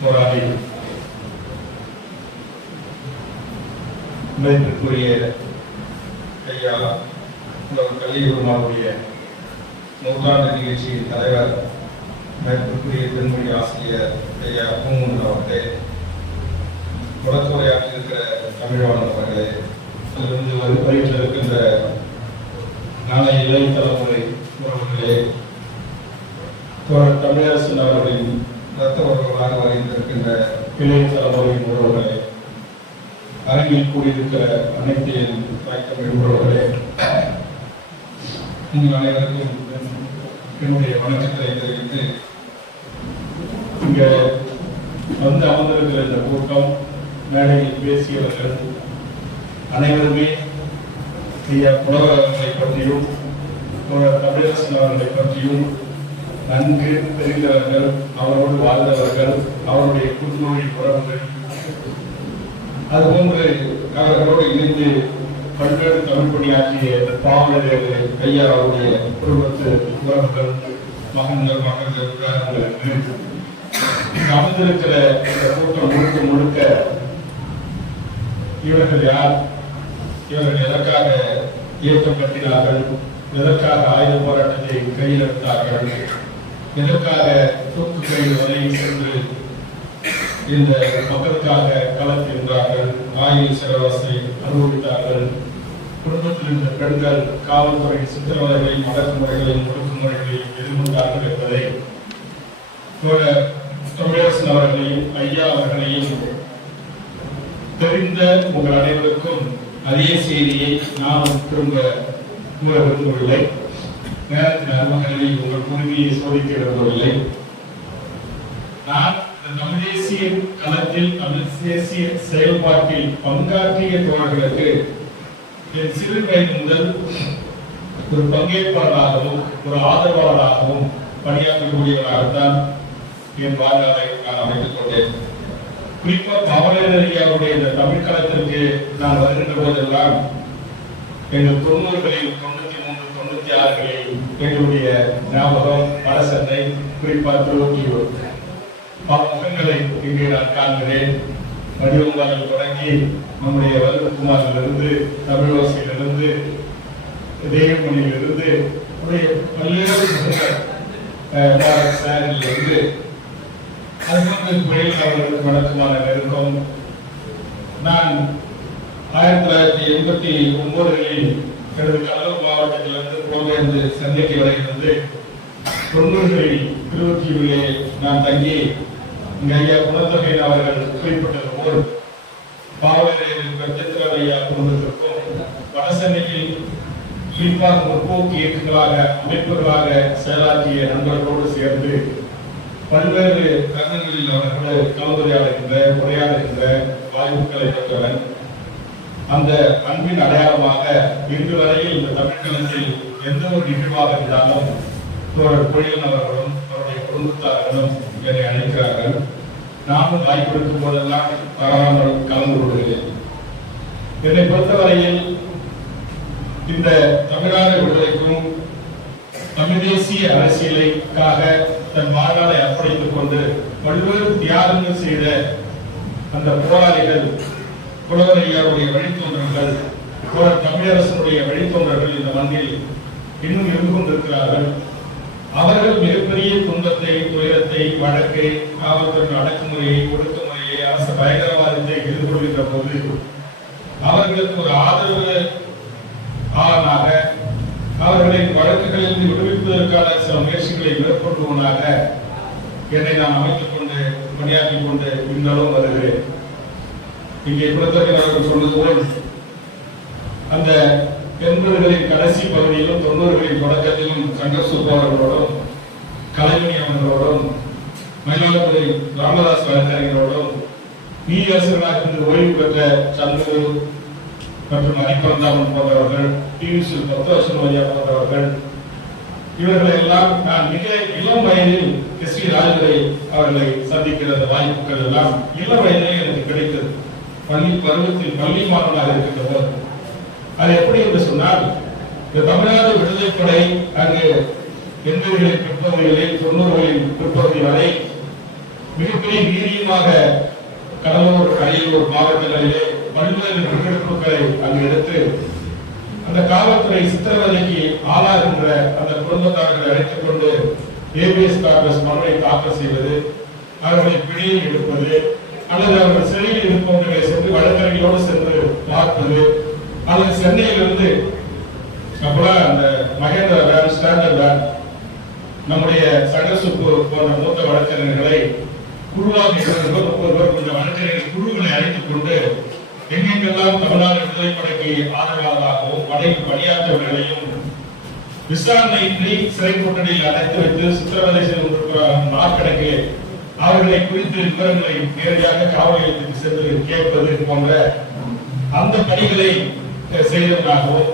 போராடி மதிப்பிற்குரிய ஐயா கலியுருமாவுடைய நூற்றாண்டு நிகழ்ச்சியின் தலைவர் மதிப்பிற்குரிய தென்மொழி ஆசிரியர் ஐயா பூங்குன் அவர்களே, தொடர்புரையாற்றிருக்கிற தமிழ்வாணன் அவர்களே, அதிலிருந்து வரியில் இருக்கின்ற நாளைய இளைய தலைமுறை உறவுகளே, தமிழரசன் அவர்களின் இரத்த உறவுகளாக வரைந்திருக்கின்ற இளைய தலைமுறையின் உறவுகளே, அரங்கில் கூடியிருக்கிற அனைத்து தமிழ் உறவுகளே, உங்கள் அனைவருக்கும் என்னுடைய வணக்கத்தை தெரிவித்து இங்கே வந்து அமர்ந்திருக்கிற இந்த கூட்டம், மேடையில் பேசியவர்கள் அனைவருமே புலவர்களை பற்றியும் தமிழரசன் அவர்களை பற்றியும் நன்கு தெரிந்தவர்கள், அவரோடு வாழ்ந்தவர்கள், அவருடைய புதுமொழி உறவுகள், அதுபோன்று அவர்களோடு இணைந்து பல்வேறு தமிழ் பணியாற்றிய பாவலர்கள் ஐயா அவருடைய குடும்பத்து உறவுகள், மகன்கள், மகன்கள் அமர்ந்திருக்கிற இந்த கூட்டம் முழுக்க முழுக்க இவர்கள் யார், இவர்கள் எதற்காக இயக்கம் கட்டினார்கள், எதற்காக ஆயுத போராட்டத்தை கையில் எடுத்தார்கள், எதற்காக தூக்கு கையில் வரை சென்று இந்த மக்களுக்காக களத்திருந்தார்கள், ஆயுள் சிறைவாசத்தை அனுபவித்தார்கள், குடும்பத்தில் இருந்த பெண்கள் காவல்துறை சித்திரவதைகளையும் அடக்குமுறைகளையும் ஒடுக்குமுறைகளையும் எதிர்கொண்டார்கள் என்பதை தமிழரசன் அவர்களையும் ஐயா அவர்களையும் தெரிந்த உங்கள் அனைவருக்கும் அதே செய்தியை நான் திரும்ப கூற விரும்பவில்லை. நேரத்தின் அருமகளில் உங்கள் உரிமையை சோதிக்க விரும்பவில்லை. நான் தமிழ் தேசிய களத்தில், தமிழ் தேசிய செயல்பாட்டில் பங்காற்றிய தோழர்களுக்கு என் சிறு வயது முதல் ஒரு பங்கேற்பாளராகவும் ஒரு ஆதரவாளராகவும் பணியாற்றக்கூடியவராகத்தான் என் வாழ்நாளை நான் அமைத்துக் கொண்டேன். குறிப்பாக பாவலரையாவுடைய இந்த தமிழ் களத்திற்கு நான் வருகின்ற போதெல்லாம் எங்கள் 90களில் 93, 96களில் எங்களுடைய ஞாபகம் பல சென்னை, குறிப்பாக திருவொற்றியூர், பல முகங்களை இங்கே நான் காண்கிறேன். வடிவங்காலில் தொடங்கி நம்முடைய வல்லகுமாரிலிருந்து, தமிழோசையிலிருந்து, தேவமணியிலிருந்து பல்வேறு சாரிலிருந்து அவர்களுக்கு வணக்கமான நெருக்கம். நான் 1989களில் எனது கடலூர் மாவட்டத்திலிருந்து புலம்பெயர்ந்து சென்னைக்கு வருகிறது. 90களில் திருவொற்றியூரிலே நான் தங்கி இங்க ஐயா குணத்தொகையின் அவர்கள் குறிப்பிட்டது போல் பாவலர் ஐயா குடும்பத்திற்கும் வடசென்னையில் குறிப்பாக முற்போக்கு இயக்கங்களாக அமைப்புகளாக செயலாற்றிய நண்பர்களோடு சேர்ந்து பல்வேறு தருணங்களில் அவர்கள் கலந்துரையாடுகின்ற உரையாடுகின்ற வாய்ப்புகளை பெற்றவன். அந்த அன்பின் அடையாளமாக இன்று வரையில் இந்த தமிழ்களத்தில் எந்த ஒரு நிகழ்வாக இருந்தாலும் பொழியன் அவர்களும் அவருடைய குடும்பத்தார்களும் என்னை அழைக்கிறார்கள். நானும் வாய்ப்பு இருக்கும் போதெல்லாம் தவறாமல் கலந்து கொள்கிறேன். என்னை பொறுத்தவரையில் இந்த தமிழ்நாடு விடுதலைக்கும் தமிழ் தேசிய அரசியலுக்காக தன் வாழ்நாளை அர்ப்பணித்துக் கொண்டு பல்வேறு தியாகங்கள் செய்த அந்த போராளிகள், புலவரையாருடைய வழித்தோன்றல்கள், தமிழரசனுடைய வழித்தோன்றல்கள் இந்த மண்ணில் இன்னும் இருந்து கொண்டிருக்கிறார்கள். அவர்கள் மிகப்பெரிய துன்பத்தை, துயரத்தை, வழக்கை, காவல்துறை அடக்குமுறையை, ஒடுக்குமுறையை, அரசு பயங்கரவாதத்தை எதிர்கொள்கின்ற போது அவர்களுக்கு ஒரு ஆதரவு ஆளாக, அவர்களின் வழக்குகளில் விடுவிப்பதற்கான சில முயற்சிகளை மேற்கொள்வனாக என்னை நான் அமைத்துக் கொண்டு பணியாற்றிக் கொண்டு இன்றளவும் வருகிறேன். இங்கே குலத்தொகையாளர்கள் சொன்னது போல் அந்த 80களின் கடைசி பகுதியிலும் 90களின் தொடக்கத்திலும் சங்கர்சு போராளர்களோடும், கலைஞனி அவர்களோடும், மயிலாடுதுறை ராமதாஸ் வழக்கறிஞரோடும், நீதியரசர்களாக இருந்து ஓய்வு பெற்ற சந்திரு மற்றும் ஹரிபரந்தாமன் போன்றவர்கள், டிவிசி 10 வருஷம் ஐயா போன்றவர்கள், இவர்களை எல்லாம் நான் மிக இளம் வயதில் எஸ் டி ராஜதுரை அவர்களை சந்திக்கிற வாய்ப்புகள் எல்லாம் இளம் வயதிலே எனக்கு கிடைத்தது. பள்ளி பருவத்தில் பள்ளி மாணவனாக இருக்கின்ற போது அது எப்படி என்று சொன்னால், இந்த தமிழ்நாடு விடுதலைப்படை அங்கு 80களின் பிற்பகுதிகளில் 90களின் பிற்பகுதி வரை மிகப்பெரிய வீரியமாக கடலூர், அரியலூர் மாவட்டங்களிலே பல்வேறு முன்னெடுப்புகளை அங்கு எடுத்து அந்த காவல்துறை சித்திரவதைக்கு ஆளாகின்ற அந்த குடும்பத்தார்களை அழைத்துக் கொண்டு ஏபிஎஸ் கார்பஸ் மனுவை தாக்கல் செய்வது, அவர்களை பிடியில் எடுப்பது அல்லது அவர்கள் சிறையில் இருப்பவர்களை சென்று வழக்கறிஞரோடு சென்று பார்ப்பது, அல்லது சென்னையிலிருந்து அப்பெல்லாம் அந்த மகேந்திர வேன், ஸ்டாண்டர்ட் வேன், நம்முடைய சங்கசுப்பு போன்ற மூத்த வழக்கறிஞர்களை குழுவாக 30 பேர் கொண்ட வழக்கறிஞர் குழுக்களை அழைத்துக் கொண்டு எங்கெங்கெல்லாம் தமிழ்நாடு விடுதலைப்படைக்கு ஆதரவாளராகவும் படையில் பணியாற்றவர்களையும் விசாரணையின்றி சிறை கூட்டணியில் அடைத்து வைத்து சித்திரவதை செய்து கொண்டிருக்கிற நாட்கணக்கில் அவர்களை குறித்து விவரங்களை நேரடியாக காவல் நிலையத்துக்கு சென்று கேட்பது போன்ற அந்த பணிகளை செய்தவர்களாகவும்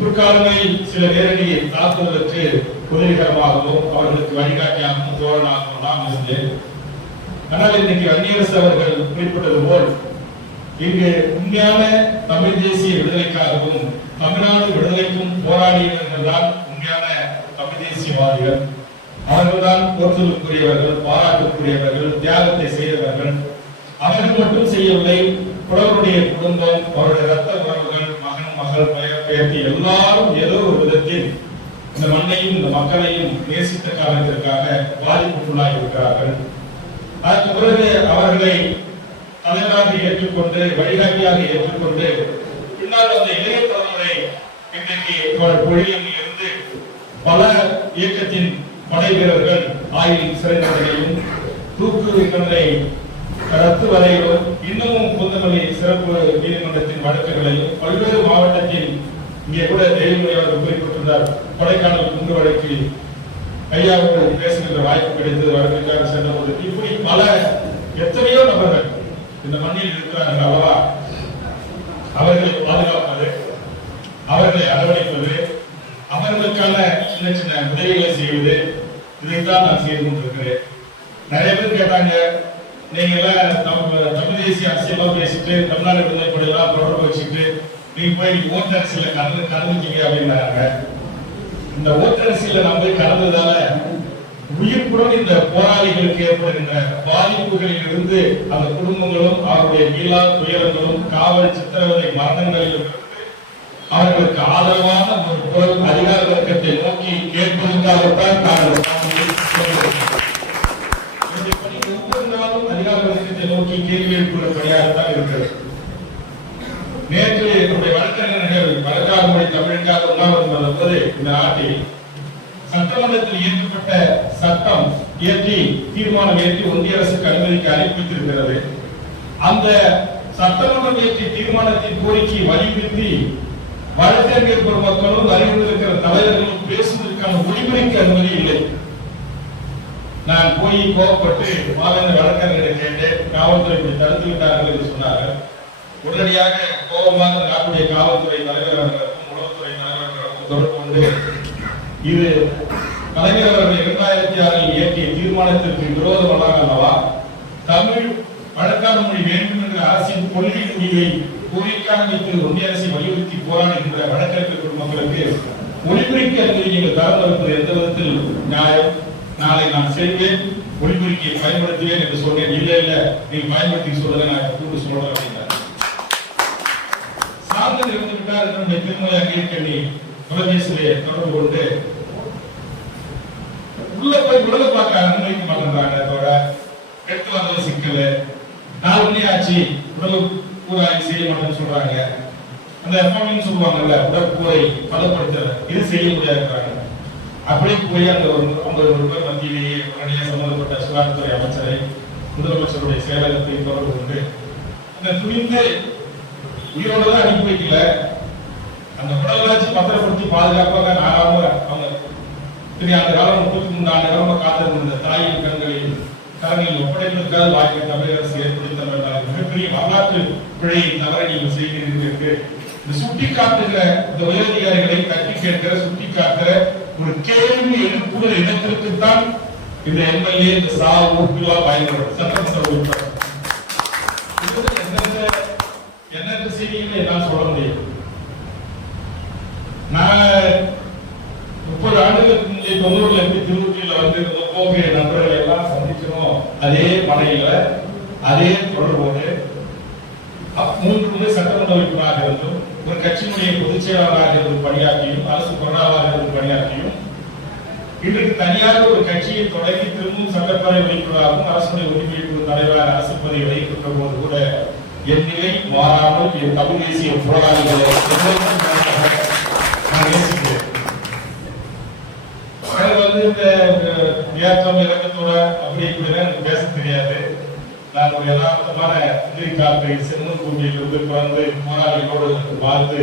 பிற்காலங்களில் சில நேரடி தாக்குதலுக்கு உதவிகரமாகவும் அவர்களுக்கு வழிகாட்டியாகவும் தோழனாகவும் நான் இருந்தேன். ஆனால் இன்னைக்கு அந்நியரசு அவர்கள் குறிப்பிட்டது போல் இங்கு உண்மையான தமிழ் தேசிய விடுதலைக்காகவும் தமிழ்நாடு விடுதலைக்கும் போராடியவர்கள் தான் உண்மையான தமிழ் தேசியவாதிகள். அவர்கள்தான் போற்றுதலுக்குரியவர்கள், பாராட்டுக்குரியவர்கள், தியாகத்தை செய்தவர்கள். அவர்கள் மட்டும் செய்யவில்லை, புலவருடைய குடும்பம், அவருடைய ரத்த உறவுகள், மகன், மகள், பெயர்த்தி எல்லாரும் ஏதோ ஒரு விதத்தில் இந்த மண்ணையும் இந்த மக்களையும் நேசித்த காரணத்திற்காக பாதிப்புக்குள்ளாகி இருக்கிறார்கள். அதற்கு பிறகு அவர்களை தலைவராக ஏற்றுக்கொண்டு வழிகாட்டியாக ஏற்றுக்கொண்டு பின்னால் அந்த இளைய தலைவரை இன்றைக்கு பொழியில் இருந்து பல இயக்கத்தின் படை வீரர்கள் ஆயுள் சிறை தண்டனையும் தூக்கு தண்டனை ரத்து வரையிலும் இன்னமும் புதுமல்லி சிறப்பு நீதிமன்றத்தின் வழக்குகளையும் பல்வேறு மாவட்டத்தில் இங்கே கூட தெய்வமணி அவர்கள் குறிப்பிட்டிருந்தார். கொடைக்கானல் குண்டு வழக்கு ஐயாவோடு பேசுகின்ற வாய்ப்பு கிடைத்தது, வழக்குக்காக சென்ற போது இப்படி பல எத்தனையோ நபர்கள் இந்த மண்ணில் இருக்கிறார்கள் அல்லவா. அவர்களை பாதுகாப்பது, அவர்களை அரவணைப்பது, அவர்களுக்கான சின்ன சின்ன உதவிகளை செய்வது, இதைத்தான் நான் செய்து கொண்டிருக்கிறேன். நிறைய பேர் கேட்டாங்க, நீங்க எல்லாம் தமிழ் தேசிய அரசியலாம் பேசிட்டு தமிழ்நாடு விடுதலைப்படையெல்லாம் தொடர்பு வச்சுட்டு நீங்க போய் ஓட்டரசியில கலந்துட்டீங்க அப்படின்னாங்க. இந்த ஓட்டரசியில நம்ம போய் கலந்ததால உயிர்ப்புடன் இந்த போராளிகளுக்கு ஏற்படுகின்ற பாதிப்புகளில் இருந்து அந்த குடும்பங்களும் அவருடைய மீளா துயரங்களும் காவல் சித்திரவதை மரணங்களிலும் அவர்களுக்கு ஆதரவான ஒரு குரல் அதிகார வர்க்கத்தை நோக்கி கேட்பதற்காகத்தான் ஒவ்வொரு நாளும் அதிகார வர்க்கத்தை நோக்கி கேள்வி எழுப்புவதற்காகத்தான் இருக்கிறது. நேற்று என்னுடைய வழக்கறிஞர்கள் வழக்காடு மொழி தமிழுக்காக உண்ணாவிரதம் வந்தபோது இந்த நாட்டில் சட்டமன்றத்தில் இயற்றப்பட்ட சட்டம் இயற்றி தீர்மானம் இயற்றி ஒன்றிய அரசுக்கு அனுமதிக்க அனுப்பித்திருக்கிறது. அந்த சட்டமன்றம் இயற்றிய தீர்மானத்தின் கோரிக்கையை வலியுறுத்தி வழக்கறிஞர் பெருமக்களும் அறிவித்திருக்கிற தலைவர்களும் பேசுவதற்கான ஒளிபரப்பு அனுமதி இல்லை. நான் போய் கோபப்பட்டு மாநில வழக்கறிஞரை கேட்டேன். காவல்துறை தடுத்து விட்டார்கள் என்று சொன்னார்கள். உடனடியாக கோபமாக நாட்டுடைய காவல்துறை தலைவர்களுக்கும் உளவுத்துறை தலைவர்களுக்கும் தொடர்பு கொண்டு இது கலைஞர் அவர்கள் 2006 இயற்றிய தீர்மானத்திற்கு விரோதமாக அல்லவா, தமிழ் வழக்காடு மொழி வேண்டும் என்ற அரசின் கொள்கை முடிவை கோரிக்கையாக வைத்து ஒன்றிய அரசை வலியுறுத்தி போராடுகின்ற வழக்கறிஞர் குடும்பங்களுக்கு ஒளிபரப்பு அனுமதி நீங்கள் தர மறுப்பது எந்த விதத்தில் நியாயம்? நாளை நான் செய்வேன், ஒளிபரப்பியை பயன்படுத்துவேன் என்று சொன்னேன். இல்ல இல்ல நீங்க பயன்படுத்தி சொல்லுங்க, நான் கூட்டு சொல்றேன் அப்படின்னா சார்ந்தது இருந்து விட்டார். என்னுடைய திருமலை அங்கீகரி தொலைபேசியிலே தொடர்பு கொண்டு உள்ள போய் உலக பார்க்க அனுமதிக்க மாட்டேங்கிறாங்க. எடுத்து வந்தது சிக்கல் 4 மணி ஆச்சு, உடல் கூறாய் செய்ய மாட்டேன்னு சொல்றாங்க. அந்த எஃப்எம்னு சொல்லுவாங்கல்ல, உடற்கூரை பதப்படுத்த இது செய்ய முடியாதுங்கிறாங்க. அப்படியே போய் அந்த ஒரு 50 பேர் மத்தியிலேயே உடனடியாக சம்பந்தப்பட்ட சுகாதாரத்துறை அமைச்சரை முதலமைச்சருடைய செயலகத்தை தொடர்பு கொண்டு அந்த துணிந்து உயிரோடு தான் அனுப்பி வைக்கல, அந்த உடலாட்சி பத்திரப்படுத்தி பாதுகாப்பாக நாகாம அவங்க அந்த காலம் 33 ஆண்டு காலமா காத்திருந்த தாயின் கரங்களில் ஒப்படைப்பதற்காக வாய்ப்பை தமிழக அரசு ஏற்படுத்த வேண்டாம். மிகப்பெரிய வரலாற்று பிழையை தவறை நீங்கள் செய்கிறீர்கள். இந்த சுட்டி காட்டுகிற இந்த உயரதிகாரிகளை தட்டி கேட்கிற சுட்டி காட்டுற ஒரு கேள்வி எழுப்புகிற இடத்திற்குத்தான் இந்த எம்எல்ஏ இந்த உறுப்பிலா பயன்படும் சட்டமன்ற உறுப்பினர். எந்த செய்திகளை நான் சொல்ல முடியும். நான் 30 ஆண்டுகளுக்கு முந்தைய 90ல இருந்து திருவொற்றியில வந்து போகிற நண்பர்களை எல்லாம் சந்திக்கிறோம். அதே வரல. அதே தொடர்போடு 3 முறை சட்டமன்ற உறுப்பினராக இருந்தும் ஒரு கட்சியினுடைய பொதுச் செயலாளராக இருந்து பணியாற்றியும் அரசு பொருளாளராக இருந்து பணியாற்றியும் இன்றைக்கு தனியாக ஒரு கட்சியை தொடங்கி திரும்பவும் சட்டப்பேரவை உறுப்பினராகவும் அரசுடைய உரிமை குழு தலைவராக அரசு பதவி வகிக்கின்ற போது கூட என் நிலை மாறாமல் என் தமிழ் தேசிய போராளிகளை நான் நேசிக்கிறேன். எனக்கு இந்த ஏற்றம் இறக்கத்தோட அப்படி இப்படிதான் எனக்கு பேச தெரியாது. நான் ஒரு யதார்த்தமான காப்பை செம்மன் பூமியிலிருந்து பிறந்து போராளிகளோடு வாழ்ந்து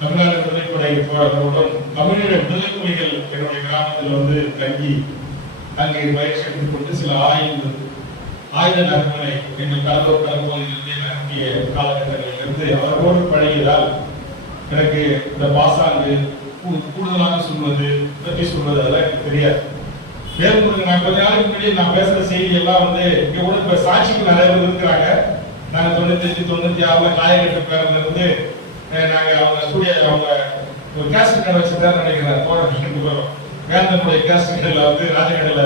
தமிழ்நாடு விடுதலைப்படை தோழர்களுடன் தமிழீழ விடுதலை புலிகள் என்னுடைய கிராமத்தில் தங்கி அங்கே பயிற்சி எடுத்துக் கொண்டு சில ஆயுத நகர்வுகளை எங்கள் கடலூர் கடற்பகுதியிலிருந்தே நடத்திய காலகட்டங்களிலிருந்து அவர்களோடு பழகியதால் எனக்கு இந்த பாசாங்கு கூடுதலாக சொல்வது பற்றி சொல்வது அதெல்லாம் எனக்கு தெரியாது. வேறு நான் கொஞ்ச நாளைக்கு முன்னாடி நான் பேசுற செய்தி எல்லாம் இங்க கூட இப்ப சாட்சிகள் நிறைய பேர் இருக்கிறாங்க. நாங்க 95 96 காயகட்ட பேர்ல இருந்து நாங்க அவங்க ஸ்டூடியோ அவங்க ஒரு கேஸ்ட் கடை வச்சுதான் நினைக்கிறேன். தோழர்கள் வேந்தனுடைய கேஸ்ட் கடையில ராஜகடையில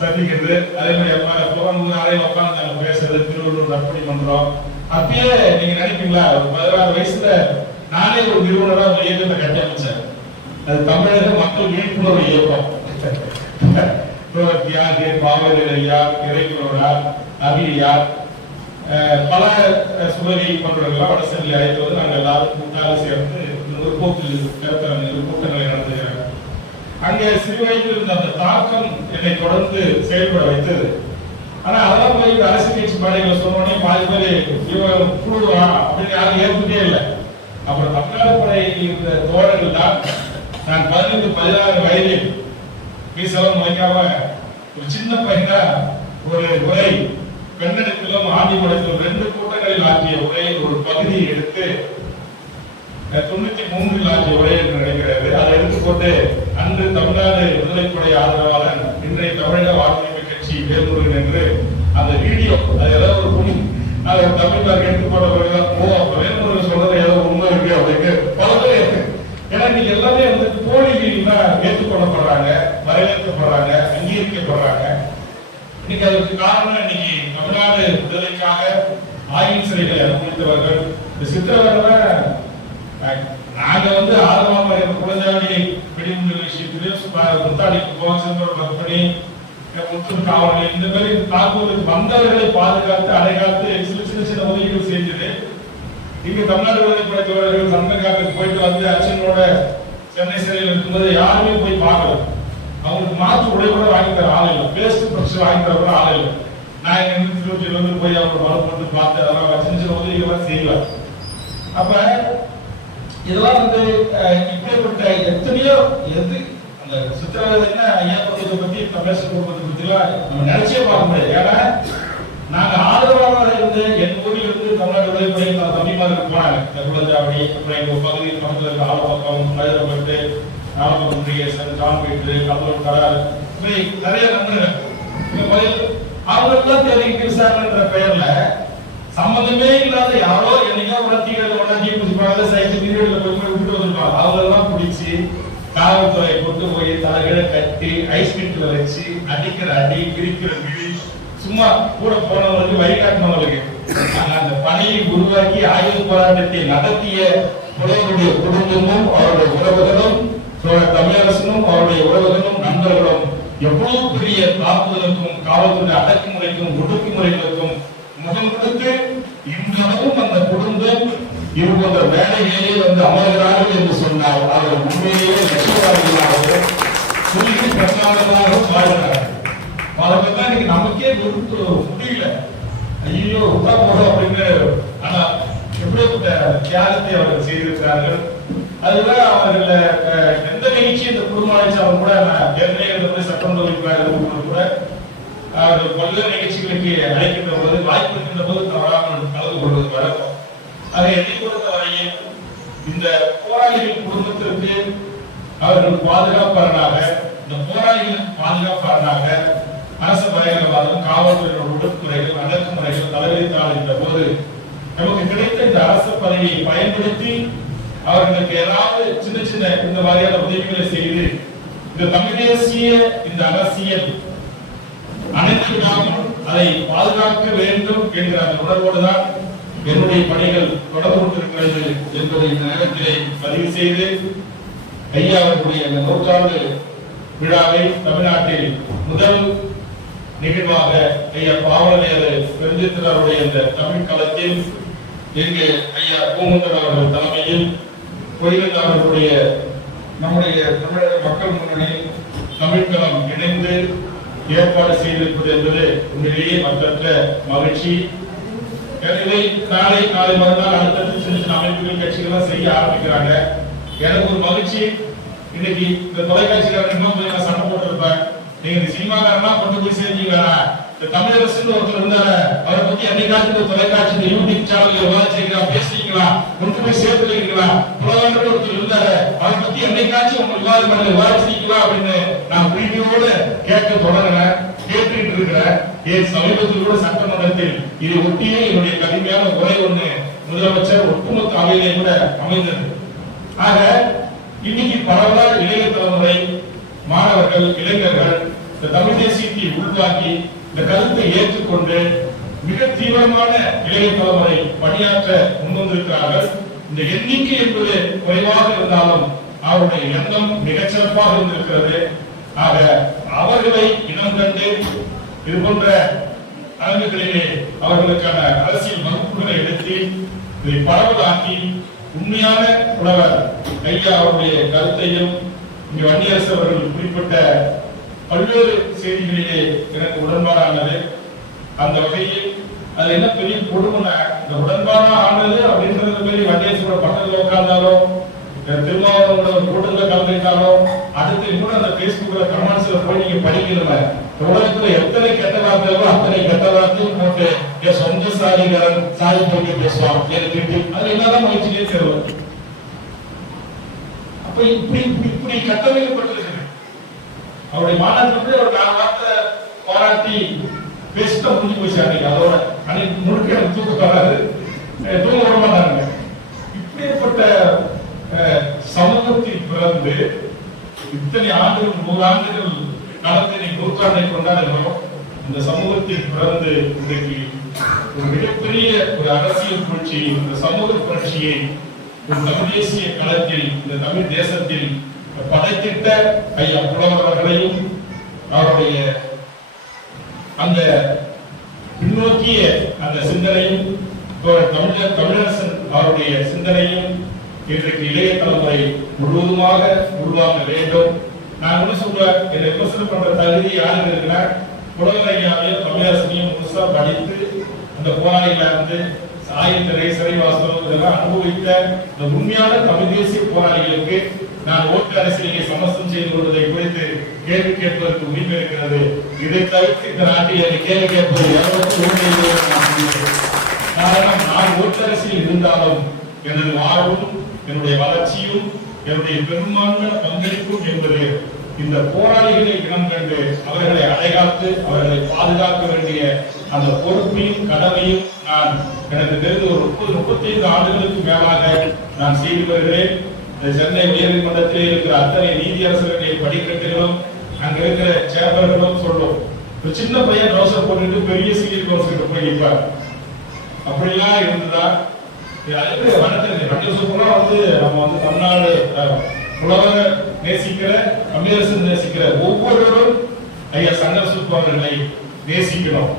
சந்திக்கிறது, அதே மாதிரி எல்லாரும் அறையில் உட்காந்து நாங்க பேசுறது, திருவள்ளூர் நற்பணி பண்றோம். அப்பயே நீங்க நினைப்பீங்களா ஒரு 16 வயசுல நானே ஒரு நிறுவனரா ஒரு இயக்கத்தை கட்டமைச்சேன். அது தமிழக மக்கள் விழிப்புணர்வு இயக்கம். தியாகி பாவலையா இறைக்குறவரார் அபியார் பல சுவரி போன்றவர்கள் வடசெல்லை அழைத்து வந்து நாங்கள் எல்லாரும் கூட்டாக சேர்ந்து முற்போக்கில் கூட்டங்களை நடத்துகிறாங்க. அங்கே சிறு வயதில் இருந்த அந்த தாக்கம் என்னை தொடர்ந்து செயல்பட வைத்தது. ஆனா அதெல்லாம் போய் அரசியல் கட்சி பாடைகளை சொன்னோடனே பாதி பேர் இவன் குழுவா அப்படின்னு யாரும் ஏற்பட்டே இல்லை. அப்புறம் தமிழ்நாடு படை இருந்த தோழர்கள் தான் நான் 15-16 வயதில் மீசெல்லாம் முளைக்காம ஒரு சின்ன பையனா ஒரு உரை பெண்ணெடுப்பிலும் ஆண்டிமடத்திலும் 2 கூட்டங்களில் ஆற்றிய உரையை ஒரு பகுதியை எடுத்து 93 ஆற்றிய உரை என்று நினைக்கிறது. அதை எடுத்துக்கொண்டு அன்று தமிழ்நாடு விடுதலைப்படை ஆதரவாளன் இன்றைய தமிழக வாழ்வுரிமை கட்சி வேல்முருகன் என்று அந்த வீடியோ அது ஏதாவது ஒரு புனி அதை தமிழ்நாடு எடுத்துக்கொண்ட பிறகுதான் அப்ப வேல்முருகன் சொல்றது ஏதோ உண்மை இருக்கு அப்படின்னு பல பேர். ஏன்னா இன்னைக்கு எல்லாமே போலிகள் தான் ஏற்றுக்கொள்ளப்படுறாங்க, வரவேற்கப்படுறாங்க, அங்கீகரிக்கப்படுறாங்க. இன்னைக்கு அதுக்கு காரணம் இன்னைக்கு தமிழ்நாடு விடுதலைக்காக ஆயுள் சிறைகளை அனுபவித்தவர்கள் இந்த சித்திரவதை நாங்க ஆதரவாக குழந்தையாடி வெடிமுறை விஷயத்திலும் முத்தாடிக்கு போக பக்தனி காவல்கள் இந்த மாதிரி தாக்குவதற்கு வந்தவர்களை பாதுகாத்து அடைகாத்து சின்ன சின்ன உதவிகள் செஞ்சது. இங்க தமிழ்நாடு விடுதலைப்படை தோழர்கள் சந்தகாட்டுக்கு போயிட்டு அச்சனோட சென்னை சிறையில் இருக்கும்போது யாருமே போய் பார்க்கல. அவங்களுக்கு மாற்று உடை கூட வாங்கி தர ஆள் இல்லை, பேஸ்ட் பிரஷ் வாங்கி தர கூட ஆள் இல்லை. நான் எங்க திருச்சியிலிருந்து போய் அவங்க மரம் போட்டு பார்த்து அதெல்லாம் சின்ன சின்ன உதவிகள்லாம் செய்வேன். அப்ப இதெல்லாம் இப்படிப்பட்ட எத்தனையோ எது அந்த சித்திரவதைன்னா ஐயா பத்தியை பத்தி பேச குடும்பத்தை பத்தி எல்லாம் நம்ம நினைச்சே பார்க்க முடியாது. ஏன்னா நாங்க ஆதரவாளராக இருந்து என் ஊரில் இருந்து தமிழ்நாடு விடுதலை தம்பிமாருக்கு போனாங்க. குளஞ்சாவடி அப்புறம் எங்க பகுதியில் பக்கத்தில் இருக்க ஆலப்பக்கம் கழுதப்பட்டு ஆலப்பக்கம் முருகேசன் ஜான்பீட்டு கல்லூர் கரார் நிறைய நண்பர்கள் அவங்களுக்குலாம் தெரிவிக்க விசாரணைன்ற பெயர்ல சம்பந்தமே இல்லாத யாரோ என்னைக்கோ உணர்த்தி சைக்கிள் பீரியட்ல போய் விட்டு வந்திருப்பாங்க. அவங்க எல்லாம் பிடிச்சி காவல்துறை கொண்டு போய் தலைகளை கட்டி ஐஸ் கிட்ல வச்சு அடிக்கிற அடி பிரிக்கிற பிடி சும்மா கூட போனவங்களுக்கு வழிகாட்டினவங்களுக்கு அந்த பணியை உருவாக்கி ஆயுத போராட்டத்தை நடத்திய புலவருடைய குடும்பமும் அவருடைய உறவுகளும் தமிழரசனும் அவருடைய உறவுகளும் நண்பர்களும் எவ்வளவு பெரிய தாக்குதலுக்கும் காவல்துறை அடக்குமுறைக்கும் ஒடுக்குமுறைகளுக்கும் முகம் கொடுத்து இன்றளவும் அந்த குடும்பம் இது போன்ற வேலைகளிலே அமர்கிறார்கள் என்று சொன்னால் அவர்கள் உண்மையிலேயே லட்சியவாதிகளாக புலிக்கு பிரச்சாரமாக வாழ்கிறார்கள். அதற்குதான் இன்னைக்கு நமக்கே முடியல. ஐயோ உடா போதும் அப்படின்னு. ஆனா எப்படிப்பட்ட தியாகத்தை அவர்கள் செய்திருக்கிறார்கள். அதுதான் அவர்கள் எந்த நிகழ்ச்சி இந்த குடும்ப ஆட்சி அவர் கூட ஏற்கனவே சட்டமன்ற உறுப்பினர்கள் கூட அவர்கள் பல்வேறு நிகழ்ச்சிகளுக்கு அழைக்கின்ற போது வாய்ப்பு இருக்கின்ற போது தவறாமல் கலந்து கொள்வது வழக்கம். அதை எண்ணி பொறுத்த வரையில் இந்த போராளிகள் குடும்பத்திற்கு அவர்கள் பாதுகாப்பாளராக இந்த போராளிகளுக்கு பாதுகாப்பாளராக அரசு பயங்கரவாதம் காவல்துறையோட ஒடுக்குமுறைகள் அடக்குமுறைகள் தலைவரித்தாள் என்ற போது நமக்கு கிடைத்த இந்த அரசு பதவியை பயன்படுத்தி அவர்களுக்கு ஏதாவது சின்ன சின்ன இந்த மாதிரியான உதவிகளை செய்து இந்த தமிழ் தேசிய இந்த அரசியல் அனைத்து அதை பாதுகாக்க வேண்டும் என்ற அந்த உணர்வோடுதான் என்னுடைய பணிகள் தொடர்பு கொண்டிருக்கிறது என்பதை இந்த நேரத்திலே பதிவு செய்து ஐயா அவர்களுடைய அந்த நூற்றாண்டு விழாவை தமிழ்நாட்டில் முதல் நிகழ்வாக ஐயா பாவலர் பெருஞ்சித்திரருடைய இந்த தமிழ் களத்தில் இங்கு ஐயா பூமுந்தர் அவர்கள் தலைமையில் கோயிலன் அவர்களுடைய நம்முடைய தமிழக மக்கள் முன்னணி தமிழ்களம் இணைந்து ஏற்பாடு செய்திருப்பது என்பது உண்மையிலேயே மற்ற மகிழ்ச்சி. எனவே நாளை மறுநாள் அடுத்தடுத்து சின்ன சின்ன அமைப்புகள் கட்சிகள் செய்ய ஆரம்பிக்கிறாங்க. எனக்கு ஒரு மகிழ்ச்சி, இன்னைக்கு இந்த தொலைக்காட்சியில் இன்னும் போய் சண்டை போட்டிருப்பேன். நீங்க இந்த சினிமாக்காரெல்லாம் கொண்டு போய் சேர்ந்தீங்களா? இந்த தமிழரசு ஒருத்தர் இருந்தாரு, அவரை பத்தி என்னைக்காச்சும் தொலைக்காட்சி யூடியூப் சேனல்ல விவாதிச்சீங்களா, பேசுறீங்களா, கொண்டு போய் சேர்த்துறீங்களா? புலவர்கள் ஒருத்தர் இருந்தாரு, அவரை பத்தி என்னைக்காச்சும் உங்க விவாதிச்சீங்களா அப்படின்னு நான் உரிமையோடு கேட்க தொடங்கினேன், கேட்டுட்டு இருக்கிறேன். என் சமீபத்தில் கூட சட்டமன்றத்தில் இதை ஒட்டியே என்னுடைய கடுமையான உரை ஒண்ணு முதலமைச்சர் ஒட்டுமொத்த அவையிலே கூட அமைந்தது. ஆக இன்னைக்கு பரவலான இளைய தலைமுறை மாணவர்கள் இளைஞர்கள் இந்த தமிழ் தேசியத்தை உருவாக்கி இந்த கருத்தை ஏற்றுக்கொண்டு மிக தீவிரமான இளைய தலைமுறை பணியாற்ற முன்வந்திருக்கிறார்கள். இந்த எண்ணிக்கை என்பது குறைவாக இருந்தாலும் அவருடைய எண்ணம் மிகச்சிறப்பாக இருந்திருக்கிறது. ஆக அவர்களை இனம் கண்டு இது போன்ற அரங்குகளிலே அவர்களுக்கான அரசியல் வகுப்புகளை எடுத்து இதை பரவலாக்கி உண்மையான புலவர் ஐயா அவருடைய கருத்தையும் இங்கு வன்னியரசு அவர்கள் குறிப்பிட்ட பல்வேறு செய்திகளிலே எனக்கு உடன்பாடானது. அந்த வகையில் அது என்ன பெரிய கொடுமை, இந்த உடன்பாடா ஆனது அப்படின்றது பெரிய வன்னியரசோட பக்கத்துல உட்கார்ந்தாலும் திருமாவளவோட கூட்டத்துல கலந்துட்டாலும் அடுத்து இன்னும் அந்த பேஸ்புக்ல கமெண்ட்ஸ்ல போய் நீங்க படிக்கணும். உலகத்துல எத்தனை கெட்ட வார்த்தைகளோ அத்தனை கெட்ட வார்த்தையும் போட்டு என் சொந்த சாதிகாரன் சாதி போட்டு பேசுவான் அது என்னதான் முயற்சியே சேரும். அப்ப இப்படி கட்டமைக்கப்பட்டிருக்கு. அவருடைய மாநாட்டில் ஒரு 4 வார்த்தை பாராட்டி பேசிட்டா முடிஞ்சு போச்சு. அன்னைக்கு அதோட அன்னைக்கு முழுக்க எனக்கு தூக்கம் வராது, தூங்க விட மாட்டாங்க. இப்படிப்பட்ட சமூகத்தில் பிறந்து இத்தனை ஆண்டுகள் 100 ஆண்டுகள் காலத்தை நூற்றாண்டை கொண்டாடுகிறோம். இந்த சமூகத்தில் பிறந்து இன்றைக்கு ஒரு மிகப்பெரிய ஒரு அரசியல் புரட்சி, இந்த சமூக புரட்சியை ஒரு தமிழ் தேசிய களத்தில் இந்த தமிழ் தேசத்தில் படைத்திட்ட ஐயா புலவர் அவர்களையும் அவருடைய அந்த பின்னோக்கிய அந்த சிந்தனையும் தமிழரசன் அவருடைய சிந்தனையும் இன்றைக்கு இளைய தலைமுறை முழுவதுமாக உருவாக்க வேண்டும். நான் என்ன சொல்றேன், என்னை விமர்சனம் பண்ற தகுதி யாருக்கு இருக்குன்னா, புலவர் ஐயாவையும் தமிழரசனையும் முழுசா படித்து அந்த போராளிகளா இருந்து சாகித்ய சிறைவாசம் இதெல்லாம் அனுபவித்த இந்த உண்மையான தமிழ் தேசிய போராளிகளுக்கு நான் ஓட்டு அரசியலை சமஸ்தம் செய்து கொள்வதை குறித்து கேள்வி கேட்பதற்கு உரிமை இருக்கிறது. இதை தவிர்த்து இந்த நாட்டில் என்னை கேள்வி கேட்பது காரணம், நான் ஓட்டு அரசியல் இருந்தாலும் எனது வாழ்வும் என்னுடைய வளர்ச்சியும் என்னுடைய பெரும்பான்மையான பங்களிப்பும் என்பது இந்த போராளிகளை இனம் கண்டு அவர்களை அடைகாத்து அவர்களை பாதுகாக்க வேண்டிய அந்த பொறுப்பையும் கடமையும் நான் எனக்கு தெரிந்து ஒரு 30-35 ஆண்டுகளுக்கு மேலாக நான் செய்து வருகிறேன். சென்னை உயர்நீதிமன்றத்திலே இருக்கிற அத்தனை நீதியரசர்களுடைய படிக்கட்டுகளும் அங்க இருக்கிற சேம்பர்களும் சொல்லும், ஒரு சின்ன பையன் ட்ரௌசர் போட்டுட்டு பெரிய சீனியர் கவுன்சிலர் போய் நிற்பார். அப்படிலாம் இருந்ததா நம்ம தமிழ்நாடு புலவர நேசிக்கிற தமிழரசன் நேசிக்கிற ஒவ்வொருவரும் ஐயா சங்கரசுப்பு அவர்களை நேசிக்கணும்.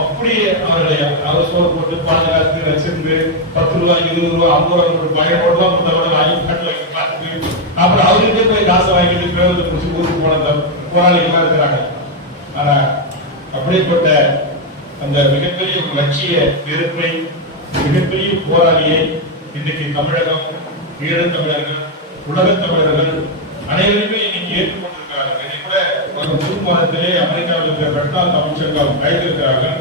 அப்படியே அவர்களை அவர் சோறு போட்டு பாதுகாத்து வச்சிருந்து 10 ரூபாய் 20 ரூபாய் 50 ரூபாய் பழைய போட்டு வாங்கி கட்டில பார்த்துட்டு அப்புறம் அவருக்கே போய் காசை வாங்கிட்டு பேருந்து பிடிச்சி ஊருக்கு போன போராளிகள்லாம் இருக்கிறாங்க. ஆனா அப்படிப்பட்ட அந்த மிகப்பெரிய லட்சிய வெறுப்பை மிகப்பெரிய போராளியை இன்றைக்கு தமிழகம், ஈழத் தமிழர்கள், உலகத் தமிழர்கள் அனைவருமே இன்னைக்கு ஏற்றுக்கொண்டிருக்கிறார்கள். இன்னைக்கு கூட ஜூன் மாதத்திலே அமெரிக்காவில் இருக்கிற பெட்ரால் தமிழ்ச்சங்கம் கைதிருக்கிறார்கள்.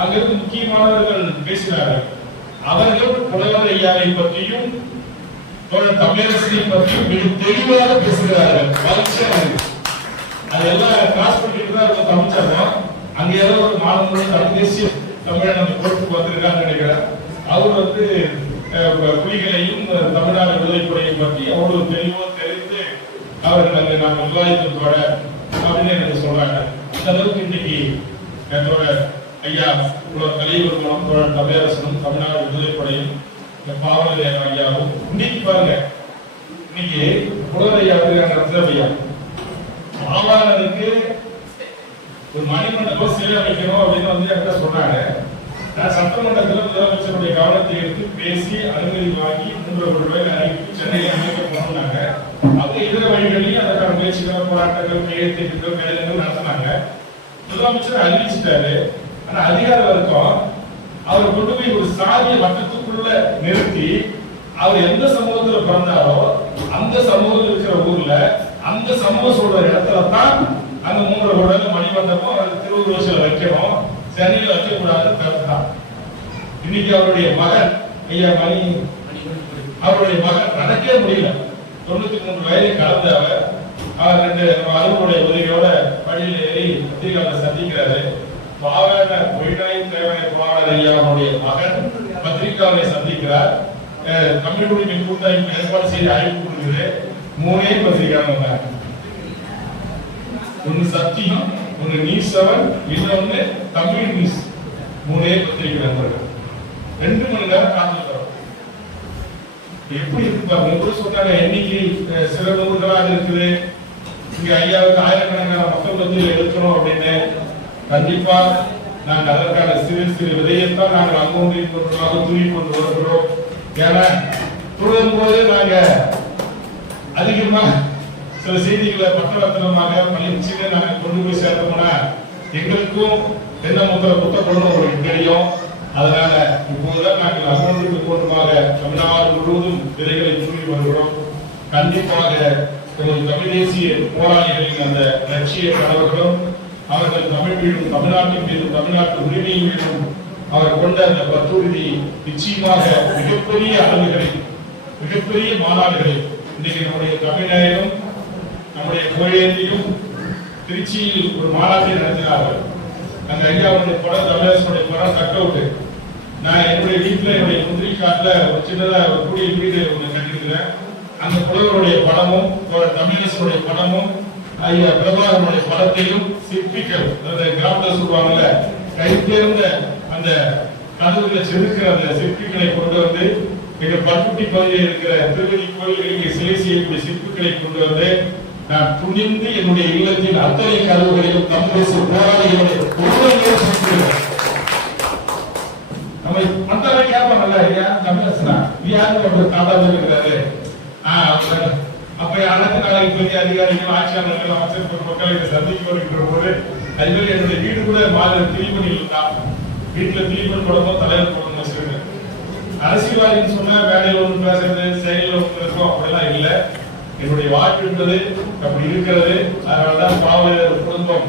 அங்கிருந்து முக்கியமானவர்கள் பேசினார்கள். அவர்கள் புலவர் ஐயாவை பற்றியும் தமிழரசனை பற்றியும் மிக தெளிவாக பேசுகிறார்கள். அதெல்லாம் கிராஸ் பண்ணிட்டு தான் இருக்கும் தமிழ்ச்சங்கம். அங்க ஏதோ ஒரு மாணவர்கள் தமிழ் தேசிய தமிழ் நம்ம கோர்ட்டுக்கு வந்திருக்கான்னு நினைக்கிறேன். அவர் புலிகளையும் தமிழ்நாடு விடுதலைப்படையும் பற்றி அவ்வளவு தெளிவாக தெரிந்து அவர்கள் அங்கே நாங்கள் விவாதித்தோட அப்படின்னு எனக்கு சொல்றாங்க. அந்த அளவுக்கு இன்னைக்கு தோழர் ஐயா கலியூர் மூலம் தோழர் தமிழரசனும் தமிழ்நாடு விடுதலைப்படையும் பாவன ஐயாவும் இன்னைக்கு பாருங்க, இன்னைக்கு புலவர் ஐயா ஐயா பாவாளருக்கு ஒரு மணிமண்டபம் சிலை அமைக்கணும் அப்படின்னு வந்து என்கிட்ட சொன்னாங்க. நான் சட்டமன்றத்தில் முதலமைச்சருடைய கவனத்தை எடுத்து பேசி அனுமதி வாங்கி 3 கோடி ரூபாய் அறிவிப்பு சென்னையில் அமைக்க போனாங்க. அவங்க இதர வழிகளையும் அதற்கான முயற்சிகள், போராட்டங்கள், கையெழுத்துக்கள், வேலைகள் நடத்தினாங்க. முதலமைச்சர் அறிவிச்சிட்டாரு. ஆனா அதிகார வர்க்கம் அவர் கொண்டு போய் ஒரு சாதிய வட்டத்துக்குள்ள நிறுத்தி அவர் எந்த சமூகத்துல பிறந்தாரோ அந்த சமூகத்தில் இருக்கிற ஊர்ல அந்த சமூகம் சொல்ற இடத்துல தான் அந்த 3 கோடி மணிமண்டபம் திருவுருவச்சில வைக்கணும், சென்னையில் வைக்கக்கூடாது தடுத்தான். இன்னைக்கு அவருடைய மகன் ஐயா அவருடைய மகன் நடக்கவே முடியல. 93 வயதை கடந்த அவர் 2 அலுவலுடைய உதவியோட பள்ளியில் ஏறி பத்திரிகையாளர் சந்திக்கிறாரு. பாவன ஒயினாய் தேவனை பாவலர் ஐயாவுடைய மகன் பத்திரிகையாளரை சந்திக்கிறார். தமிழ் உரிமை கூட்டமைப்பு ஏற்பாடு செய்து அழைப்பு கொடுக்குது. 3 பத்திரிகையாளர், ஒன்னு சத்தியம், ஒன்னு நியூஸ் 7, இன்னொன்னு தமிழ் நியூஸ். 3 பத்திரிகை நண்பர்கள் 2 மணி நேரம் காத்திருக்கிறோம். எப்படி இருக்கு பாருங்க. சொன்னாங்க எண்ணிக்கை சில நூறுகளாக இருக்குது, இங்க ஐயாவுக்கு ஆயிரக்கணக்கான மக்கள் மத்தியில் எடுக்கணும் அப்படின்னு. கண்டிப்பா நாங்கள் அதற்கான சிறு சிறு விதையத்தான் நாங்கள் அங்கொன்று தூக்கி கொண்டு வருகிறோம். ஏன்னா தொடரும் போது நாங்க அதிகமா சில செய்திகளை பட்டவர்த்தனமாக பயிற்சியை நாங்கள் கொண்டு போய் சேர்த்தோம்னா எங்களுக்கும் என்ன புத்தகங்களும் உங்களுக்கு தெரியும். அதனால இப்போதுதான் நாங்கள் அங்கொன்றுக்கு கொண்டுமாக தமிழ்நாடு முழுவதும் விதைகளை தூக்கி வருகிறோம். கண்டிப்பாக தமிழ் தேசிய போராளிகளின் அந்த லட்சிய கனவுகளும் அவர்கள் தமிழ் மீதும் தமிழ்நாட்டின் மீதும் தமிழ்நாட்டு உரிமையின் மீதும் அவர் கொண்ட அந்த பற்றுறுதி நிச்சயமாக மிகப்பெரிய அளவுகளில் மிகப்பெரிய மாநாடுகளில் இன்றைக்கு நம்முடைய தமிழ்நாட்டிலும் நம்முடைய கோயிலையும் திருச்சியில் ஒரு மாநாட்டை நடத்தினார்கள். அந்த ஐயாவுடைய படம், தமிழரசனுடைய படம் கட் அவுட். நான் என்னுடைய வீட்டில் என்னுடைய முந்திரி காட்டுல ஒரு சின்னதாக ஒரு கூடிய வீடு ஒன்று கட்டியிருக்கிறேன். அந்த புலவருடைய படமும் தமிழரசனுடைய படமும் ஐயா பிரபாகரனுடைய படத்தையும் சிற்பிகள் கிராமத்தில் சொல்லுவாங்கல்ல, கை தேர்ந்த அந்த கதவுகளை செதுக்கிற அந்த சிற்பிகளை கொண்டு வந்து எங்க பண்ருட்டி பகுதியில் இருக்கிற திருவதி கோயில்களுக்கு சிலை செய்யக்கூடிய சிற்பிகளை கொண்டு வந்து நான் துணிந்து என்னுடைய இல்லத்தின் அத்தனை கதவுகளையும் தமிழ் போராளிகளுடைய நம்ம மற்ற கேட்பாங்கல்ல, ஐயா தமிழரசனா யாரு தாத்தா இருக்கிறாரு. அப்ப அனைத்து நாளைக்கு பெரிய அதிகாரிகள், ஆட்சியாளர்கள், அமைச்சர் மக்களை சந்திக்க வருகின்ற போது அதுமாதிரி என்னுடைய வீடு கூட மாதிரி திரிமணியில் தான். வீட்டுல திரிமணி படமும் தலைவர் படமும் வச்சிருக்கேன். அரசியல்வாதின்னு சொன்னா வேலையில் ஒன்று பேசுறது, செயலில் ஒன்று இருக்கும், அப்படிலாம் இல்லை. என்னுடைய வாழ்க்கை என்பது அப்படி இருக்கிறது. அதனாலதான் பாவலர் குடும்பம்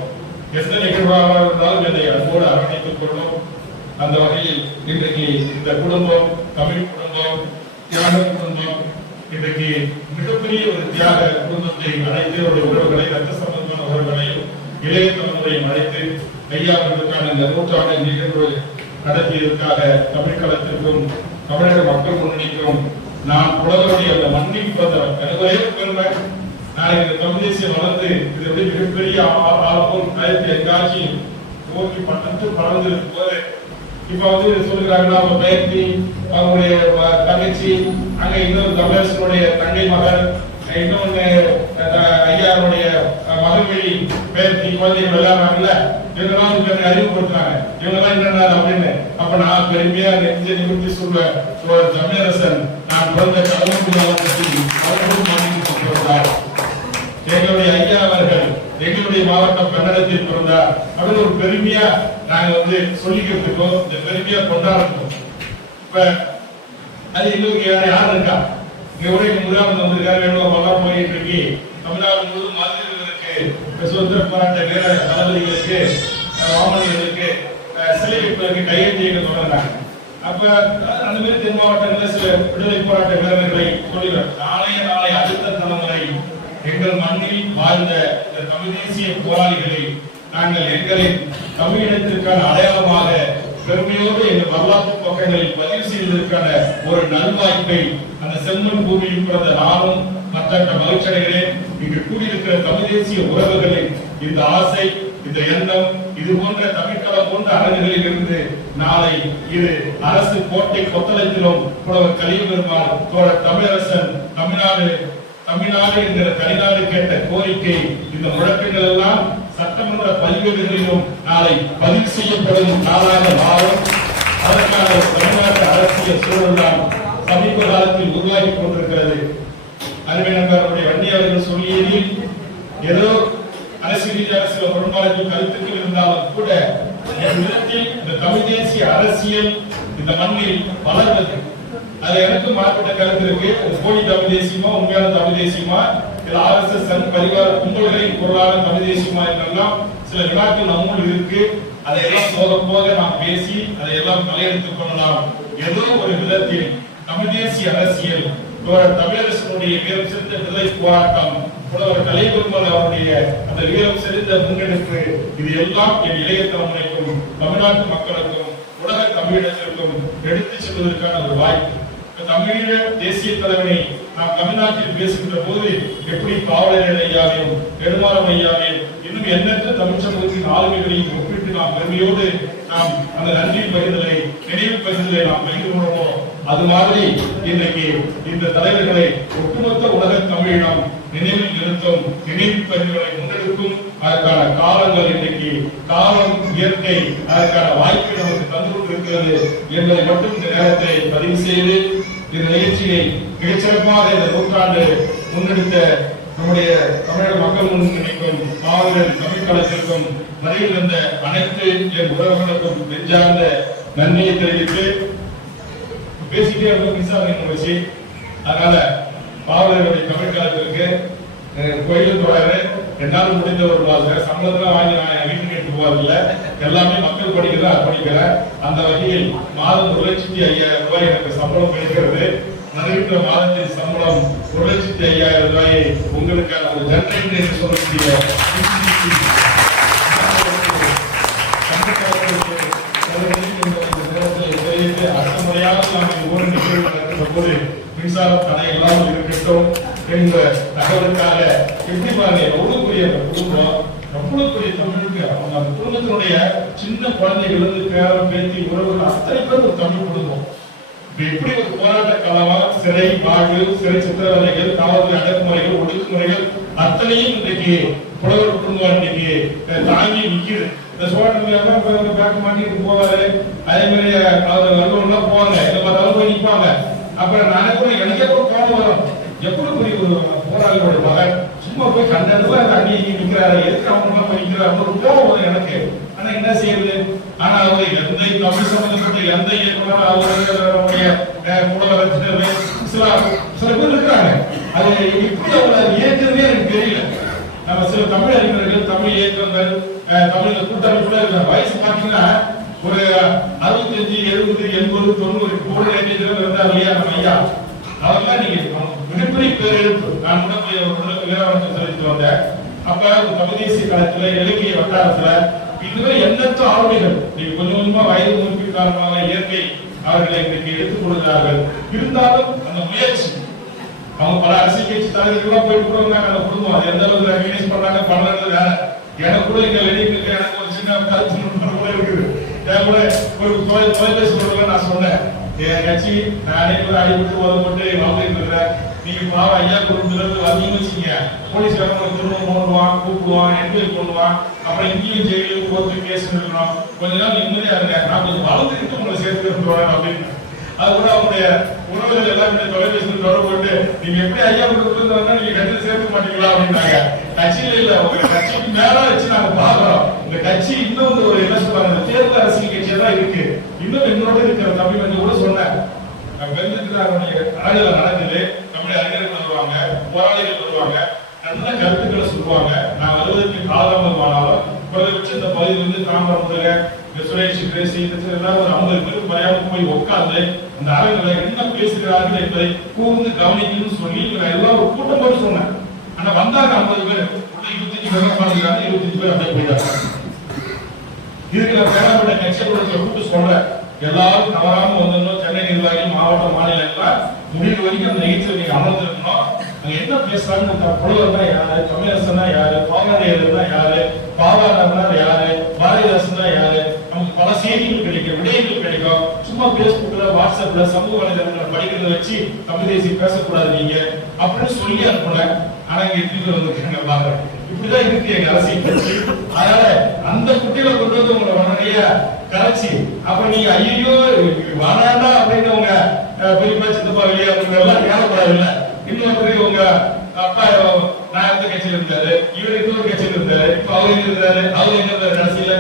எந்த நிகழ்வாக இருந்தாலும் என்னை அன்போடு அரவணைத்துக் கொள்ளும். அந்த வகையில் இன்றைக்கு இந்த குடும்பம், தமிழ் குடும்பம், தியாக குடும்பம், இன்றைக்கு மிகப்பெரிய ஒரு தியாக குடும்பத்தை அழைத்து அவருடைய உறவுகளை, ரத்த சம்பந்தமான உறவுகளையும் இளைய தலைமுறையும் அழைத்து ஐயாவர்களுக்கான இந்த நூற்றாண்டு நிகழ்வு நடத்தியதற்காக தமிழ் களத்திற்கும் தமிழக மக்கள் முன்னணிக்கும் நான் புலவருடைய அந்த மண்ணில் பிறந்தவர் எனக்கு பெருமை. நான் இந்த தமிழ் தேசியம் வளர்ந்து இது எப்படி மிகப்பெரிய ஆழமும் ஆயிரத்தி எங்காட்சி நோக்கி பட்டத்து வளர்ந்திருக்கும் போது இப்ப வந்து சொல்லுகிறாங்கன்னா அவங்க பேத்தி, அவங்களுடைய தங்கச்சி, அங்க இன்னொரு தமிழரசனுடைய தங்கை மகள், இன்னொன்னு ஐயாருடைய மகள்வெளி பேத்தி, குழந்தைகள் எல்லாருல இவங்கெல்லாம் அறிவுப்படுத்துறாங்க. இவங்கெல்லாம் என்னென்ன அப்படின்னு. அப்ப நான் பெருமையா நெஞ்ச நிமிர்த்தி சொல்வேன், தமிழரசன் நான் பிறந்த எங்களுடைய ஐயா அவர்கள் எங்களுடைய மாவட்டம் கன்னடத்தில் பிறந்தார் அப்படின்னு ஒரு பெருமையா நாங்க வந்து சொல்லிக்கிறதுக்கோ இந்த பெருமையா கொண்டாடணும். இப்ப அது எங்களுக்கு யார் இருக்கா? இங்க கூட முதலாவது வந்திருக்காரு, வேணுமெல்லாம் போயிட்டு இருக்கு. தமிழ்நாடு முழுவதும் மந்திரிகளுக்கு, சுதந்திர போராட்ட வீர தளபதிகளுக்கு, மாமனிகளுக்கு சிலை வைப்பதற்கு கையெழுத்து தொடர்ந்தாங்க. அப்ப அந்த மாதிரி தென் மாவட்டங்களில் சில விடுதலை போராட்ட வீரர்களை சொல்லுகிறார். நாளை அடுத்த தலைமுறை எங்கள் மண்ணில் வாழ்ந்த இந்த தமிழ் தேசிய போராளிகளை நாங்கள் எங்களின் தமிழினத்திற்கான அடையாளமாக பெருமையோடு எங்கள் வரலாற்று பக்கங்களில் பதிவு செய்வதற்கான ஒரு நல்வாய்ப்பை அந்த செம்மன் பூமியில் பிறந்த நானும் மற்ற மகிழ்ச்சி அடைகிறேன். இங்கு கூடியிருக்கிற தமிழ் தேசிய உறவுகளின் இந்த ஆசை, இந்த எண்ணம் இது போன்ற தமிழ்களம் போன்ற அரங்குகளில் இருந்து நாளை இது அரசு கோட்டை கொத்தளத்திலும் புலவர் கலியபெருமாள் தோழர் தமிழரசன் தமிழ்நாடு என்கிற தனிநாடு கேட்ட கோரிக்கை இந்த முழக்கங்கள் எல்லாம் சட்டமன்ற பதிவேடுகளிலும் நாளை பதிவு செய்யப்படும் நாளாக மாறும். அதற்கான தமிழ்நாட்டு அரசியல் சூழல் தான் சமீப காலத்தில் உருவாகி கொண்டிருக்கிறது. அறிவினர்களுடைய வன்னியவர்கள் சொல்லியதில் ஏதோ அரசியல் ரீதியாக சில முரண்பாடுகள் கருத்துக்கள் இருந்தாலும் கூட இந்த தமிழ் தேசிய அரசியல் இந்த மண்ணில் வளர்வது அது எனக்கு மாறுபட்ட கருத்து இருக்கு. போலி தமிழ் தேசியமா உண்மையான தமிழ் தேசியமா இல்ல RSS பரிவார கும்பல்களின் பொருளான தமிழ் தேசியமா என்றெல்லாம் சில வினாக்கள் நம்முள் இருக்கு. அதையெல்லாம் போக போக நாம் பேசி அதையெல்லாம் தலையெடுத்துக் கொள்ளலாம். ஏதோ ஒரு விதத்தில் தமிழ் தேசிய அரசியல் தமிழரசனுடைய வீரம் செறிந்த விடுதலை போராட்டம் புலவர் கலியபெருமாள் அவருடைய அந்த வீரம் செறிந்த முன்னெடுப்பு இது எல்லாம் என் இளைய தலைமுறைக்கும் தமிழ்நாட்டு மக்களுக்கும் உலக தமிழினத்திற்கும் எடுத்துச் செல்வதற்கான ஒரு வாய்ப்பு. தமிழீழ தேசிய தலைவனை நாம் தமிழ்நாட்டில் பேசுகின்ற போது எப்படி பாவலர் ஐயாவையும் பெருமாள் ஐயாவையும் இன்னும் எண்ணற்ற தமிழ் சமூகத்தின் ஆளுமைகளையும் ஒப்பிட்டு நாம் பெருமையோடு நாம் அந்த நன்றி பகிர்தலை நினைவு பகிர்தலை நாம் பகிர்கிறோமோ அது மாதிரி இன்றைக்கு இந்த தலைவர்களை ஒட்டுமொத்த உலக தமிழினம் நினைவில் நிறுத்தும் நினைவு பகிர்வுகளை முன்னெடுக்கும் அதற்கான காலங்கள் இன்றைக்கு காலம் இயற்கை அதற்கான வாய்ப்பை நமக்கு தந்து கொண்டிருக்கிறது என்பதை மட்டும் இந்த நேரத்தை பதிவு செய்து இந்த நிகழ்ச்சியை மிகச்சிறப்பாக இந்த நூற்றாண்டு முன்னெடுத்த நம்முடைய தமிழக மக்கள் முன்னிலைக்கும் மாவீரர் தமிழ் களத்திற்கும் வரையில் இருந்த அனைத்து என் உறவுகளுக்கும் நெஞ்சார்ந்த நன்றியை தெரிவித்து பேசிட்டே வச்சு அதனால பாவலர்களுடைய தமிழ் களத்திற்கு கோயிலுக்கு வராரு என்னால் முடிந்த ஒரு சம்பளத்துல வாங்கி நான் வீட்டுக்கு எடுத்து போவதில்லை. எல்லாமே மக்கள் படிக்கிறதா அர்ப்பணிக்கிறேன். அந்த வகையில் மாதம் 1,05,000 ரூபாய் எனக்கு சம்பளம் கிடைக்கிறது. வருகின்ற மாதத்தின் சம்பளம் 1,05,000 ரூபாயை உங்களுக்கான ஒரு நன்றி என்று சொல்லக்கூடிய அடுத்த முறையாக நாம் ஊர் நிகழ்வு நடக்கின்ற போது மின்சாரம் தடை இல்லாமல் இருக்கட்டும் என்ற தகவலுக்காக எப்படி பாருங்க எவ்வளவு பெரிய குடும்பம் எவ்வளவு பெரிய தமிழுக்கு அவங்க அந்த குடும்பத்தினுடைய சின்ன குழந்தைகள் இருந்து பேரம் பேத்தி உறவுகள் அத்தனை பேர் ஒரு தமிழ் குடும்பம். எப்படி ஒரு போராட்ட காலமா சிறை வாழ்வு சிறை சித்திரவதைகள் காவல்துறை அடக்குமுறைகள் ஒடுக்குமுறைகள் அத்தனையும் இன்றைக்கு புலவர் குடும்பம் இன்னைக்கு தாங்கி நிற்குது. இந்த சோழன் பேக் மாட்டிட்டு போவாரு அதே மாதிரி அவர் நல்லவர்கள்லாம் போவாங்க இந்த மாதிரி போய் நிற்பாங்க. அப்புறம் நானே கூட எனக்கே கூட கோபம் வரும். எப்படி பெரிய ஒரு போராளியோட மகன் சும்மா போய் கண்டதுல அங்கே நிற்கிறாரு எதுக்கு அவங்க போய் நிற்கிறாரு ஒரு கோபம் வரும் எனக்கு. ஆனா என்ன செய்யுது? ஆனா அவரு எந்த தமிழ் சம்பந்தப்பட்ட எந்த இயக்குனர் அவருடைய புலவர் சில பேர் இருக்கிறாங்க. அது எப்படி அவங்க இயக்குறதே எனக்கு தெரியல. நம்ம சில தமிழ் அறிஞர்கள் தமிழ் இயக்கங்கள் தமிழ் கூட்டமைப்புல இருக்கிற வயசு பாத்தீங்கன்னா ஒரு 65, 70, 80, 90 கூட இருந்தார் இல்லையா நம்ம ஐயா அவர்லாம் நீங்க மிகப்பெரிய பேரெழுப்பு. நான் கூட போய் வீரவணத்தை செலுத்திட்டு வந்தேன். அப்ப தமிழ் தேசிய காலத்துல இலக்கிய வட்டாரத்துல இதுவே எண்ணற்ற ஆளுமைகள் நீங்க கொஞ்சம் கொஞ்சமா வயது மூப்பின் காரணமாக இயற்கை அவர்களை இன்னைக்கு எடுத்துக் கொடுக்கிறார்கள். இருந்தாலும் அந்த முயற்சி அவங்க பல அரசியல் கட்சி தலைவர்கள்லாம் போயிட்டு கூட அந்த குடும்பம் அது எந்த அளவுக்கு ரெகனைஸ் பண்றாங்க பண்றது வேற. எனக்கு கூட இங்க வெளியிட்டு எனக்கு ஒரு சின்ன கருத்து கூட இருக்குது. கூட ஒரு தொலைபேசி தொடர்புல நான் சொன்னேன் என் கட்சி நானே கூட அடிபட்டு உதவப்பட்டு வாழ்ந்துட்டு இருக்கிறேன். நீங்க பாவ ஐயா குடும்பத்துல வந்தீங்கன்னு வச்சுங்க போலீஸ் திரும்ப போடுவான் கூப்பிடுவான் என்கொயரி பண்ணுவான். அப்புறம் இங்கேயும் ஜெயிலும் கோர்ட்டு கேஸ் இருக்கணும். கொஞ்ச நாள் நிம்மதியா இருங்க நான் கொஞ்சம் வளர்ந்துக்கிட்டு உங்களை சேர்த்து அப்படின்னு அது கூட அவங்களுடைய உறவுகள் எல்லாம் தொலைபேசியில் தொடர்பு போட்டு நீங்க எப்படி ஐயா கொடுத்து நீங்க கட்சியில் சேர்க்க மாட்டீங்களா அப்படின்னாங்க. கட்சியில இல்ல உங்க கட்சிக்கு மேல வச்சு நாங்க பாக்குறோம். இந்த கட்சி இன்னும் ஒரு என்ன சொல்றாங்க தேர்தல் அரசியல் கட்சியா தான் இருக்கு. இன்னும் என்னோட இருக்கிற தமிழ் வந்து கூட சொன்னேன் அரங்கில நடக்குது. தமிழ் அறிஞர்கள் வருவாங்க போராளிகள் வருவாங்க நல்ல கருத்துக்களை சொல்லுவாங்க. நான் வருவதற்கு காலதாமதமானாலும் குறைந்தபட்சம் இந்த பகுதி வந்து தாம்பரம் முதல சுரேஷ் பேசி எல்லாரும் ஒரு 50 பேருக்கு மரியாதை போய் உட்கார்ந்து அந்த அரங்குல என்ன பேசுகிறார்கள் என்பதை கூர்ந்து கவனிக்கணும்னு சொல்லி நான் எல்லாம் ஒரு கூட்டம் போட்டு சொன்னேன். ஆனா வந்தாங்க 50 பேர் 25 பேர் பாத்துக்கிறாங்க 25 பேர் அப்படியே போயிட்டாங்க. இதுக்கு நான் பேரப்பட்ட கட்சியோட கூப்பிட்டு சொல்றேன் எல்லாரும் தவறாம வந்துடணும். சென்னை நிர்வாகி மாவட்ட மாநிலம் எல்லாம் முடிவு வரைக்கும் அந்த நிகழ்ச்சியில் நீங்க அமர்ந்திருக்கணும். அங்க என்ன பேசுறாங்க, புலவர்னா யாரு, கம்யூனிஸ்ட்னா யாரு, பாவாடையர்னா யாரு, பாவாடர்னா யாரு, பாரதிதாசனா யாரு, நமக்கு பல செய்திகள் கிடைக்கும், விடயங்கள் கிடைக்கும். சும்மா பேஸ்புக்ல, வாட்ஸ்அப்ல, சமூக வலைதளங்களை படிக்கிறத வச்சு தமிழ் தேசியம் பேசக்கூடாது நீங்க அப்படின்னு சொல்லி அனுப்புன. ஆனா இங்க எத்தனை வந்திருக்காங்க பாருங்க. இப்படிதான் இருக்கு எங்க அரசியல் கட்சி. அதனால அந்த குட்டியில கொண்டு வந்து உங்களை உடனடியா கரைச்சி அப்ப நீங்க ஐயோ வாடாண்டா அப்படின்னு உங்க பெரியப்பா சித்தப்பா வெளியே அவங்க எல்லாம் ஏறப்படவில்லை. இன்னொரு உங்க அப்பா நான் எந்த கட்சியில இருந்தாரு, இவர் இன்னொரு கட்சியில இருந்தாரு, இப்ப அவர் எங்க இருந்தாரு, அவர் எங்க இருந்தாரு அரசியல.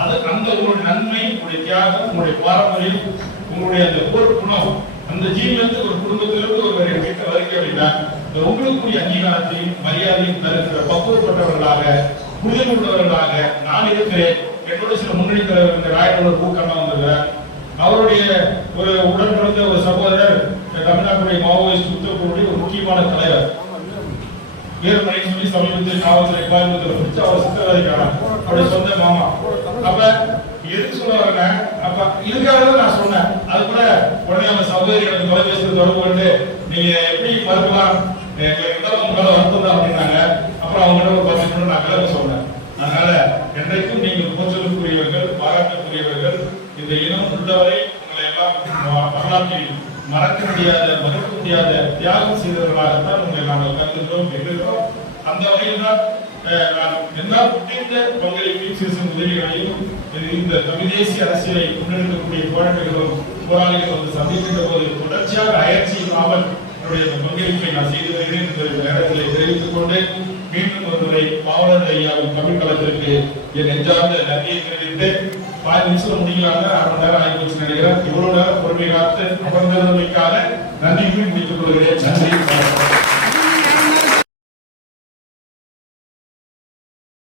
அது அந்த உங்களுடைய நன்மை, உங்களுடைய தியாகம், உங்களுடைய பாரம்பரியம், உங்களுடைய அந்த பொறுப்புணம், அந்த ஜீவனத்து ஒரு குடும்பத்திலிருந்து ஒரு வீட்டை வரைக்கும் அப்படின்னா உங்களுக்குரிய அங்கீகாரத்தையும் மரியாதையும் தருகிற பக்குவப்பட்டவர்களாக, புரிதல் உள்ளவர்களாக நான் இருக்கிறேன். என்னோட சில முன்னணி தலைவர் ராயனோட பூக்கண்ணா வந்திருக்கிறார். அவருடைய ஒரு உடன் பிறந்த ஒரு சகோதரர் தமிழ்நாட்டுடைய மாவோயிஸ்ட் உத்தரவுடைய ஒரு முக்கியமான தலைவர் வீரமணி சொல்லி சமீபத்தில் காவல்துறை கோயம்புத்தூர் பிடிச்சு அவர் சித்தவதைக்கான அவருடைய சொந்த மாமா. அப்ப எதுக்கு சொல்ல வரேன்னா, அப்ப இதுக்காக நான் சொன்னேன். அது கூட உடனே அந்த சகோதரி எனக்கு தொலைபேசியில் தொடர்பு கொண்டு நீங்க எப்படி மறுக்கலாம், உங்களால வருத்தம் தான் அப்படின்னாங்க. அப்புறம் அவங்க ஒரு 10 நிமிடம் நான் விளக்க சொன்னேன். அதனால என்றைக்கும் நீங்கள் போற்றலுக்குரியவர்கள், பாராட்டுக்குரியவர்கள். இந்த இனம் உள்ளவரை உங்களை எல்லாம் வரலாற்றில் மறக்க முடியாத, மறுக்க முடியாத தியாகம் செய்தவர்களாகத்தான் உங்களை நாங்கள் கருதுகிறோம், எண்ணுகிறோம். அந்த வகையில் தான் நான் எல்லா புட்டிந்த பங்களிப்பையும் சிறு உதவிகளையும் இந்த தமிழ் தேசிய அரசியலை முன்னெடுக்கக்கூடிய போராட்டங்களும் போராளிகள் வந்து சந்திக்கின்ற போது தொடர்ச்சியாக அயற்சி இல்லாமல் என்னுடைய பங்களிப்பை நான் செய்து வருகிறேன் என்ற நேரத்தில் தெரிவித்துக் கொண்டு மீண்டும் ஒருமுறை பாவலர் ஐயாவின் தமிழ் களத்திற்கு என் நெஞ்சார்ந்த நன்றியை தெரிவித்து 5 நிமிஷம் முடிக்கலாங்க, 1/2 மணி நேரம் ஆகி போச்சு நினைக்கிறேன். இவ்வளவு நேரம் பொறுமை காத்து அமர்ந்தமைக்காக நன்றியும் முடித்துக் கொள்கிறேன். நன்றி.